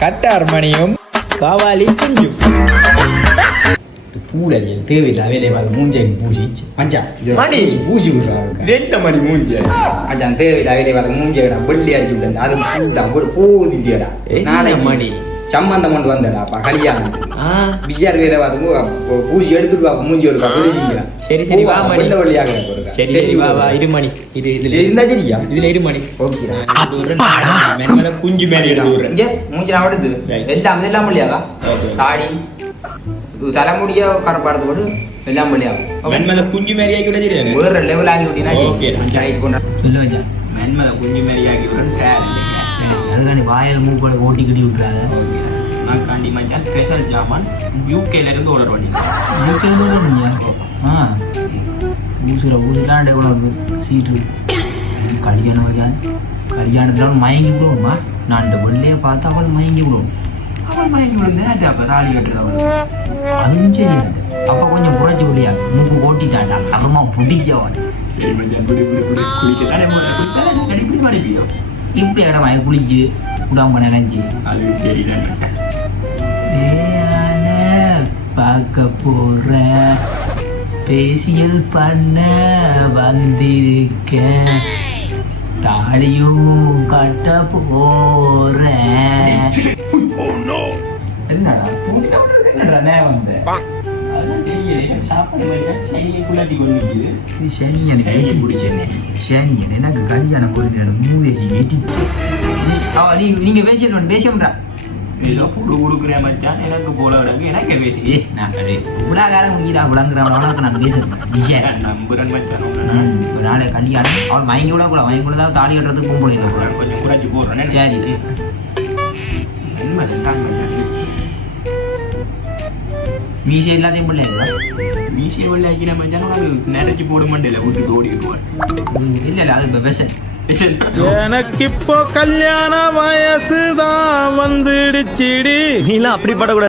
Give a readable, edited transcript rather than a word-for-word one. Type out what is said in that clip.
கட்டார் மணியும் காவாலி குஞ்சும் பூடல் தேவையில்லை வேலையை பார்த்து மூஞ்சை பூசி மச்சான் மணி பூசி விடுறாங்க ரெண்டு மணி மூஞ்சி மச்சான் தேவையில்லை வேலையை பார்த்து மூஞ்சைடா வெள்ளி அடிச்சு விட்டேன் அது பூதான் ஒரு போதிச்சேடா நாளைக்கு மணி சம்பந்தம் கொண்டு வந்தடாப்பா கல்யாணம் பிஜார் வேலை பார்த்து பூசி எடுத்துட்டு வா மூஞ்சி ஒரு கப்பலிச்சிக்கலாம் சரி சரி வா மணி வெள்ள வழியாக சரி சரி வா வா இரு மணி இது இதுல இருந்தா சரியா இதுல இரு மணி ஓகே மென்மேல குஞ்சு மேல எடுத்து விடுறேன் இங்கே மூஞ்சி நான் எடுத்து எல்லாம் இதெல்லாம் இல்லையாக்கா தாடி தலைமுடிய கரப்பாடுறது போட்டு எல்லாம் இல்லையாகும் மென்மேல குஞ்சு மேல ஆக்கி விட தெரியாது வேற லெவல் ஆகி விட்டீங்கன்னா ஓகே சொல்ல வச்சா மென்மேல குஞ்சு மேல ஆக்கி விடுறேன் அதுக்காண்டி வாயில் மூப்போட ஓட்டி கட்டி விட்டுறாங்க நான் காண்டி மச்சான் ஸ்பெஷல் ஜாமான் யூகேல இருந்து ஆர்டர் பண்ணிருக்கேன் யூகேல ஊசுலாம் எவ்வளோ சீட்டு கல்யாணம் வச்சான் கல்யாணத்தில் மயங்கி விடுவோம்மா நான் இந்த வெள்ளையை பார்த்து அவள் மயங்கி விடுவோம் அவள் மயங்கி விழுந்தேன் அப்ப தாலி கட்டுறது அவள் அதுவும் சரியாது அப்போ கொஞ்சம் குறைச்சி விளையாது மூக்கு ஓட்டிட்டாண்டா கரமா பிடிக்கவான் சரி மச்சான் பிடி பிடி பிடி குளிக்கத்தானே குளிக்கத்தானே இப்படி மடிப்பியோ இப்படி இடம் வாங்கி குளிச்சு விடாம நினைச்சு அது சரிதான் மச்சான் பார்க்க போற பேசியல் பண்ண வந்திருக்க தாலியும் கட்ட போறேன் என்னடா என்னடா நான் வந்தேன் அதெல்லாம் தெரியல சாப்பாடு மாதிரி செய்ய குள்ளாட்டி கொண்டு சனியன் பிடிச்சேன் சனியன் எனக்கு கல்யாணம் போயிட்டு மூதேசி ஏட்டிச்சு நீங்க பேசியம்டா ஏதோ புடு கொடுக்குறேன் மச்சான் எனக்கு போல விடாங்க எனக்கு பேசி நான் விழாக்காரன் முங்கிடா விளங்குறவன் நான் பேசுறேன் நம்புறேன் மச்சான் ஒரு நாளை கல்யாணம் அவள் மயங்கி விட கூட மயங்கி விட தான் தாலி கட்டுறதுக்கு கும்பிடுங்க கொஞ்சம் குறைச்சி போடுறேன் சரி மீசை எல்லாத்தையும் பிள்ளைங்களா மீசியை வெள்ளை ஆக்கின மச்சான் உனக்கு நினைச்சு போட மாட்டேல விட்டுட்டு ஓடிடுவான் இல்லை அது இப்போ பேச எனக்கு இப்போ கல்யாண வயசுதான் வந்துடுச்சிடி நீலாம் அப்படி படக்கூடாது.